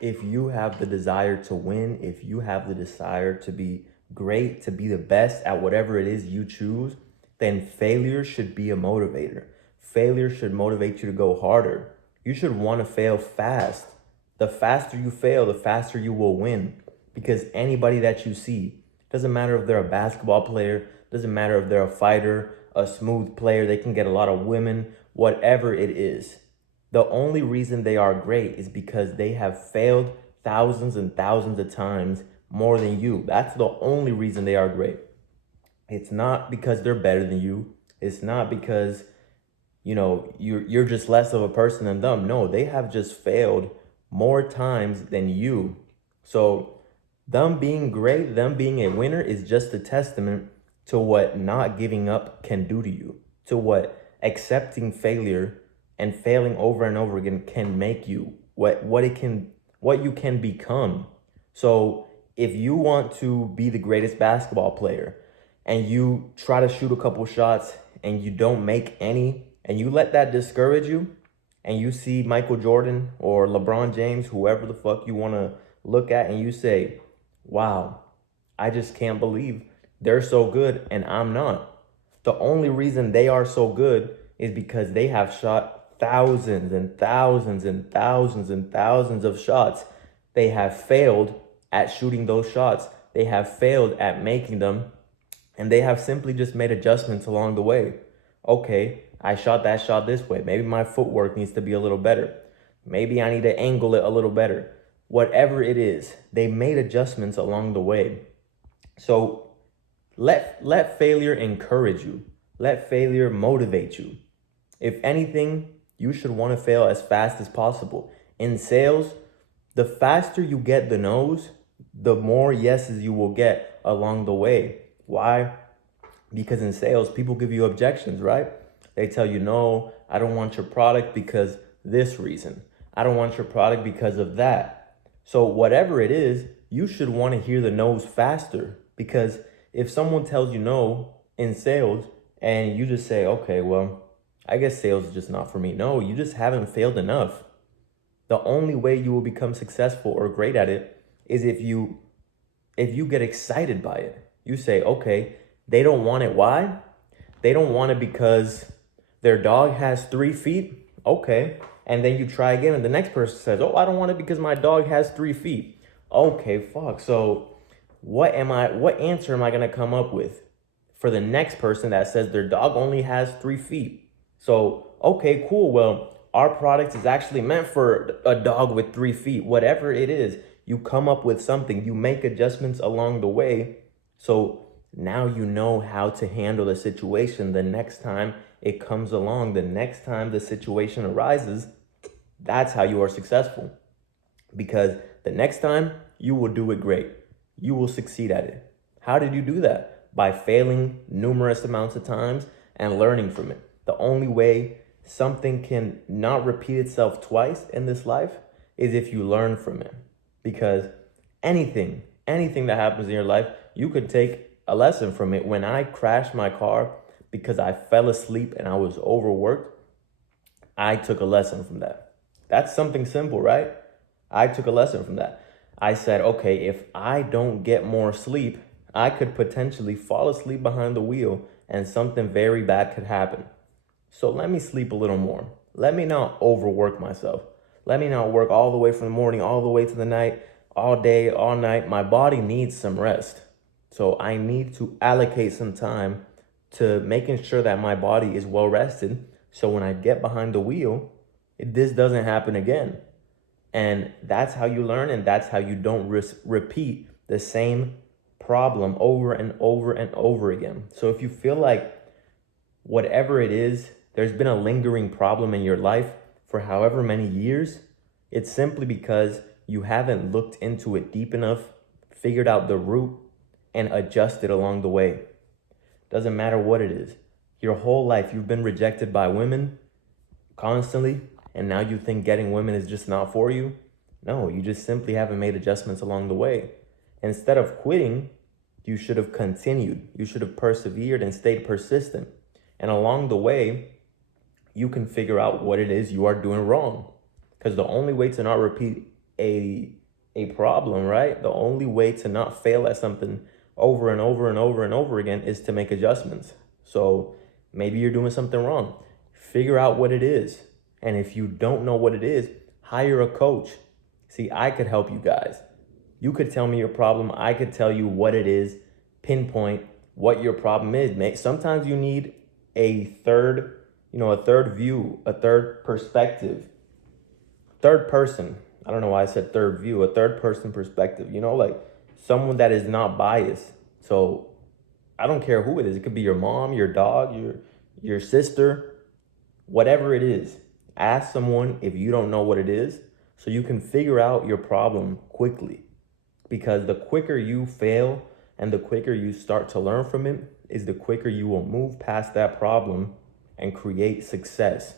If you have the desire to win, if you have the desire to be great, to be the best at whatever it is you choose, then failure should be a motivator. Failure should motivate you to go harder. You should want to fail fast. The faster you fail, the faster you will win. Because anybody that you see, doesn't matter if they're a basketball player, doesn't matter if they're a fighter, a smooth player, they can get a lot of women, whatever it is. The only reason they are great is because they have failed thousands and thousands of times more than you. That's the only reason they are great. It's not because they're better than you. It's not because, you're just less of a person than them. No, they have just failed more times than you. So them being great, them being a winner is just a testament to what not giving up can do to you, to what accepting failure and failing over and over again can make you, what you can become. So if you want to be the greatest basketball player and you try to shoot a couple shots and you don't make any, and you let that discourage you, and you see Michael Jordan or LeBron James, whoever the fuck you want to look at, and you say, wow, I just can't believe they're so good and I'm not. The only reason they are so good is because they have shot thousands and thousands and thousands and thousands of shots. They have failed at shooting those shots. They have failed at making them, and they have simply just made adjustments along the way. Okay, I shot that shot this way. Maybe my footwork needs to be a little better. Maybe I need to angle it a little better. Whatever it is, they made adjustments along the way. So let failure encourage you. Let failure motivate you. If anything, you should want to fail as fast as possible. In sales, the faster you get the no's, the more yeses you will get along the way. Why? Because in sales, people give you objections, right? They tell you, no, I don't want your product because this reason. I don't want your product because of that. So whatever it is, you should want to hear the no's faster, because if someone tells you no in sales and you just say, okay, well, I guess sales is just not for me. No, you just haven't failed enough. The only way you will become successful or great at it is if you get excited by it. You say, okay, they don't want it. Why? They don't want it because their dog has 3 feet. Okay. And then you try again and the next person says, oh, I don't want it because my dog has 3 feet. Okay, fuck. So what answer am I going to come up with for the next person that says their dog only has 3 feet? So, okay, cool. Well, our product is actually meant for a dog with 3 feet. Whatever it is, you come up with something. You make adjustments along the way. So now you know how to handle the situation the next time it comes along. The next time the situation arises, that's how you are successful. Because the next time, you will do it great. You will succeed at it. How did you do that? By failing numerous amounts of times and learning from it. The only way something can not repeat itself twice in this life is if you learn from it. Because anything that happens in your life, you could take a lesson from it. When I crashed my car because I fell asleep and I was overworked, I took a lesson from that. That's something simple, right? I took a lesson from that. I said, okay, if I don't get more sleep, I could potentially fall asleep behind the wheel and something very bad could happen. So let me sleep a little more. Let me not overwork myself. Let me not work all the way from the morning, all the way to the night, all day, all night. My body needs some rest. So I need to allocate some time to making sure that my body is well rested. So when I get behind the wheel, this doesn't happen again. And that's how you learn, and that's how you don't repeat the same problem over and over and over again. So if you feel like whatever it is, there's been a lingering problem in your life for however many years, it's simply because you haven't looked into it deep enough, figured out the root, and adjusted along the way. Doesn't matter what it is. Your whole life, you've been rejected by women constantly, and now you think getting women is just not for you? No, you just simply haven't made adjustments along the way. Instead of quitting, you should have continued. You should have persevered and stayed persistent. And along the way, you can figure out what it is you are doing wrong. Because the only way to not repeat a problem, right? The only way to not fail at something over and over and over and over again is to make adjustments. So maybe you're doing something wrong. Figure out what it is. And if you don't know what it is, hire a coach. See, I could help you guys. You could tell me your problem. I could tell you what it is, pinpoint what your problem is. Sometimes you need a third view, a third perspective, third person. I don't know why I said third view, a third person perspective, like someone that is not biased. So I don't care who it is. It could be your mom, your dog, your sister, whatever it is. Ask someone if you don't know what it is so you can figure out your problem quickly. Because the quicker you fail and the quicker you start to learn from it is the quicker you will move past that problem and create success.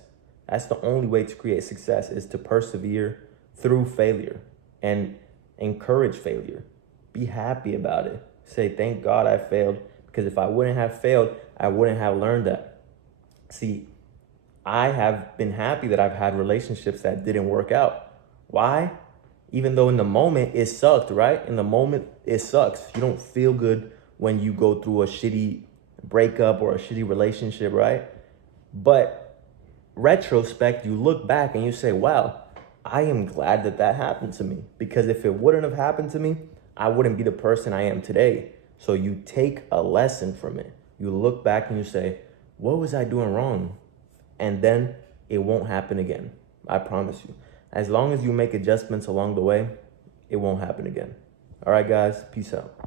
That's the only way to create success, is to persevere through failure and encourage failure. Be happy about it. Say, thank God I failed, because if I wouldn't have failed, I wouldn't have learned that. See, I have been happy that I've had relationships that didn't work out. Why? Even though in the moment it sucked, right? In the moment it sucks. You don't feel good when you go through a shitty breakup or a shitty relationship, right? But retrospect, you look back and you say, wow, I am glad that happened to me, because if it wouldn't have happened to me, I wouldn't be the person I am today. So you take a lesson from it. You look back and you say, what was I doing wrong? And then it won't happen again. I promise you. As long as you make adjustments along the way, it won't happen again. All right, guys, peace out.